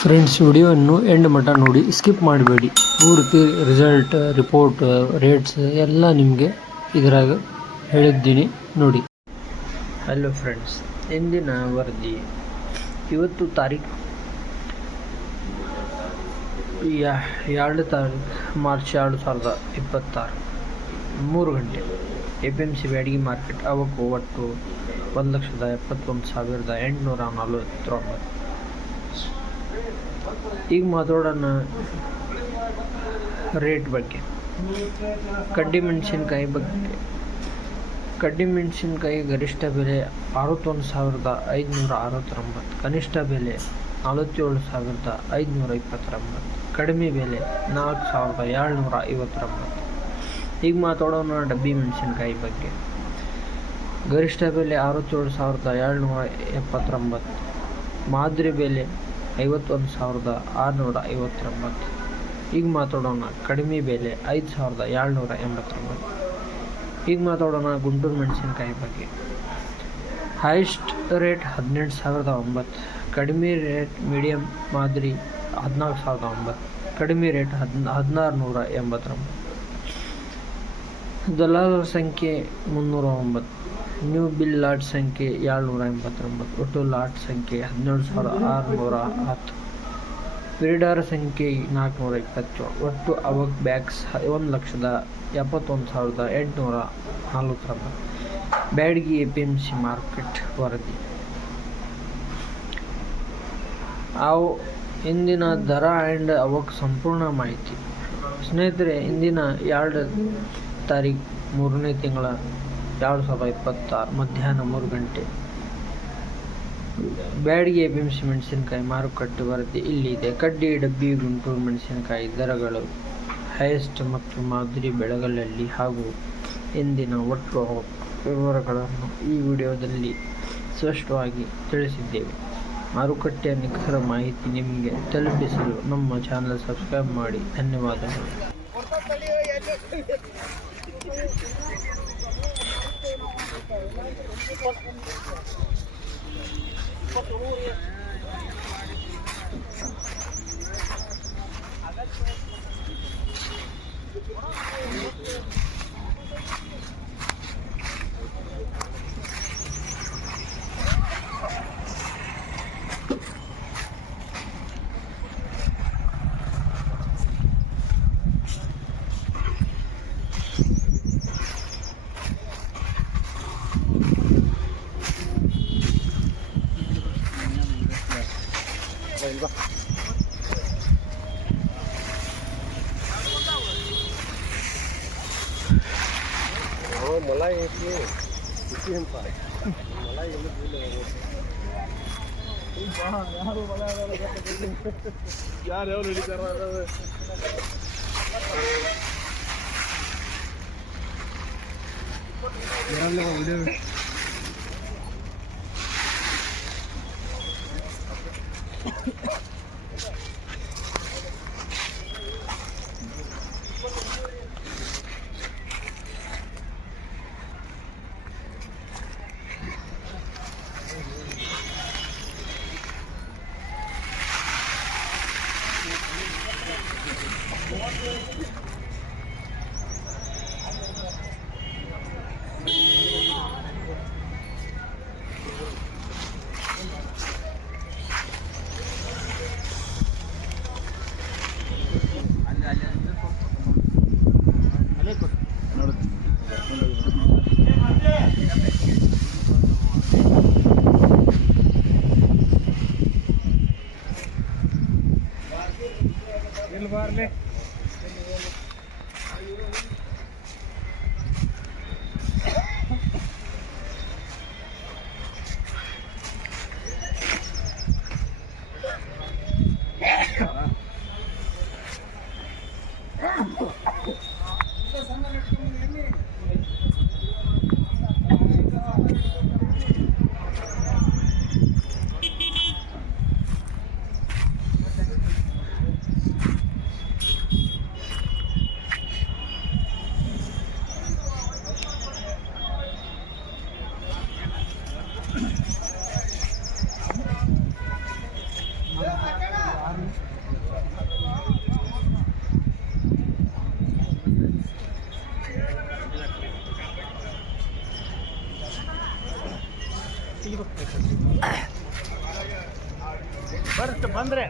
Friends, ವಿಡಿಯೋವನ್ನು end ಮಟ್ಟ ನೋಡಿ, ಸ್ಕಿಪ್ ಮಾಡಬೇಡಿ. ಪೂರ್ತಿ ರಿಸಲ್ಟ್, ರಿಪೋರ್ಟ್, ರೇಟ್ಸ್ ಎಲ್ಲ ನಿಮಗೆ ಇದರಾಗ ಹೇಳಿದ್ದೀನಿ ನೋಡಿ. ಹಲೋ ಫ್ರೆಂಡ್ಸ್, ಇಂದಿನ ವರದಿ. ಇವತ್ತು ತಾರೀಕು 2 ಮಾರ್ಚ್ 2026, 3 ಗಂಟೆ. APMC ಬ್ಯಾಡಗಿ ಮಾರ್ಕೆಟ್ ಅವಕು ಒಟ್ಟು 1,71,849. ಈಗ ಮಾತಾಡೋಣ ರೇಟ್ ಬಗ್ಗೆ. ಕಡ್ಡಿ ಮೆಣಸಿನಕಾಯಿ ಗರಿಷ್ಠ ಬೆಲೆ 61,569, ಕನಿಷ್ಠ ಬೆಲೆ 47,529, ಕಡಿಮೆ ಬೆಲೆ 4,759. ಈಗ ಮಾತಾಡೋಣ ಡಬ್ಬಿ ಮೆಣಸಿನಕಾಯಿ ಬಗ್ಗೆ. ಗರಿಷ್ಠ ಬೆಲೆ 67,779, ಮಾದರಿ ಬೆಲೆ 51,659. ಈಗ ಮಾತಾಡೋಣ ಕಡಿಮೆ ಬೆಲೆ 5,789. ಈಗ ಮಾತಾಡೋಣ ಗುಂಟೂರು ಮೆಣಸಿನಕಾಯಿ ಬಗ್ಗೆ. ಹೈಯೆಸ್ಟ್ ರೇಟ್ 18,009, ಕಡಿಮೆ ರೇಟ್ ಮೀಡಿಯಂ ಮಾದರಿ 14,009, ಕಡಿಮೆ ರೇಟ್ 1,689. ದಲಾಲರ ಸಂಖ್ಯೆ 309, ನ್ಯೂ ಬಿಲ್ ಲಾಟ್ ಸಂಖ್ಯೆ 789, ಒಟ್ಟು ಲಾಟ್ ಸಂಖ್ಯೆ 17,610, ಬ್ರೀಡರ್ ಸಂಖ್ಯೆ 427, ಒಟ್ಟು ಅವಕ್ ಬ್ಯಾಗ್ಸ್ 1,71,849. ಬ್ಯಾಡಗಿ APMC ಮಾರ್ಕೆಟ್ ವರದಿ. ಇಂದಿನ ದರ ಆ್ಯಂಡ್ ಅವಕ್ ಸಂಪೂರ್ಣ ಮಾಹಿತಿ. ಸ್ನೇಹಿತರೆ, ಇಂದಿನ 2 ತಾರೀಕು 3ನೇ ತಿಂಗಳ 2026 ಮಧ್ಯಾಹ್ನ 3 ಗಂಟೆ ಬ್ಯಾಡಗಿ APMC ಮೆಣಸಿನಕಾಯಿ ಮಾರುಕಟ್ಟೆ ವರದಿ ಇಲ್ಲಿದೆ. ಕಡ್ಡಿ ಡಬ್ಬಿ ಗುಂಟೂರು ಮೆಣಸಿನಕಾಯಿ ದರಗಳು, ಹೈಯೆಸ್ಟ್ ಮತ್ತು ಮಾದರಿ ಬೆಳೆಗಳಲ್ಲಿ ಹಾಗೂ ಇಂದಿನ ಒಟ್ಟು ವಿವರಗಳನ್ನು ಈ ವಿಡಿಯೋದಲ್ಲಿ ಸ್ಪಷ್ಟವಾಗಿ ತಿಳಿಸಿದ್ದೇವೆ. ಮಾರುಕಟ್ಟೆಯ ನಿಖರ ಮಾಹಿತಿ ನಿಮಗೆ ತಲುಪಿಸಲು ನಮ್ಮ ಚಾನಲ್ ಸಬ್ಸ್ಕ್ರೈಬ್ ಮಾಡಿ. ಧನ್ಯವಾದಗಳು. मला येते किती मला यार रेडी कर रहा वीडियो. ಬಂದ್ರೆ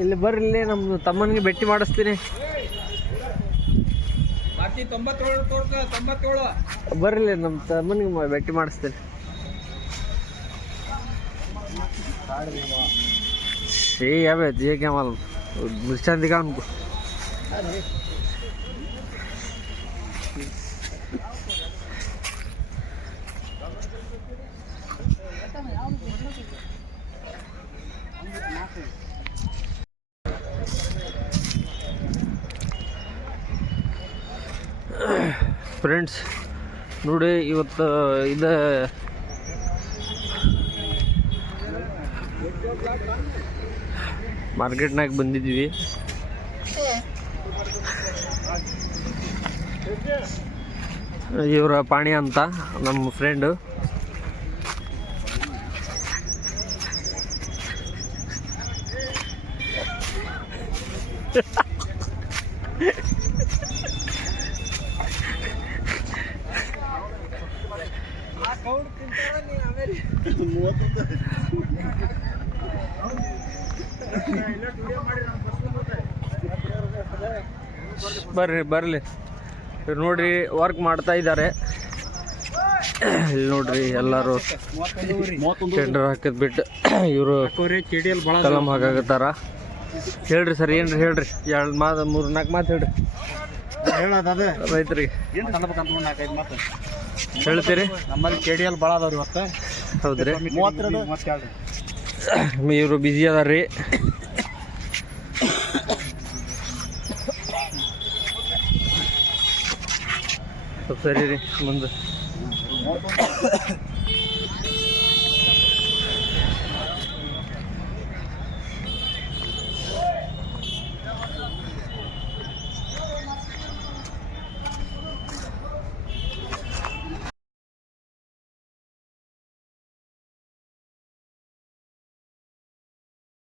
ಇಲ್ಲಿ ಬರ್ರಿ, ನಮ್ಮ ತಮ್ಮನಿಗೆ ಭೇಟಿ ಮಾಡಿಸ್ತೀನಿ. ಬರ್ರಿ, ನಮ್ಮ ತಮ್ಮನಿಗೆ ಭೇಟಿ ಮಾಡಿಸ್ತೀನಿ. ठीक है भाई, ये क्या मालूम मिर्चा दिखा उनको. ಫ್ರೆಂಡ್ಸ್ ನೋಡಿ, ಇವತ್ತು ಇದು ಮಾರ್ಕೆಟ್ನಾಗ ಬಂದಿದ್ವಿ. ಇವರ ಪಾಣಿ ಅಂತ ನಮ್ಮ ಫ್ರೆಂಡು. ಬರ್ಲಿ ನೋಡ್ರಿ, ವರ್ಕ್ ಮಾಡ್ತಾ ಇದ್ದಾರೆ. ಇಲ್ಲಿ ನೋಡ್ರಿ, ಎಲ್ಲರೂ ಟೆಂಡರ್ ಹಾಕಿದ್ ಬಿಟ್ಟು ಇವರು ಕಲಂ ಹಾಕಾಗತ್ತಾರ. ಹೇಳ್ರಿ ಸರ್, ಏನ್ರಿ ಹೇಳ್ರಿ, 2 ಮಾತು 3-4 ಮಾತು ಹೇಳ್ರಿ ರೈತರಿಗೆ. ಹೇಳ್ತೀರಿ? ನಮ್ಮಲ್ಲಿ KDL ಭಾಳ ಅದಾವ್ರಿ ಇವತ್ತು. ಹೌದ್ರಿ, 32 ಇವರು ಬಿಜಿ ಅದಾರ್ರಿ. ಸರಿ ರೀ, ಮುಂದೆ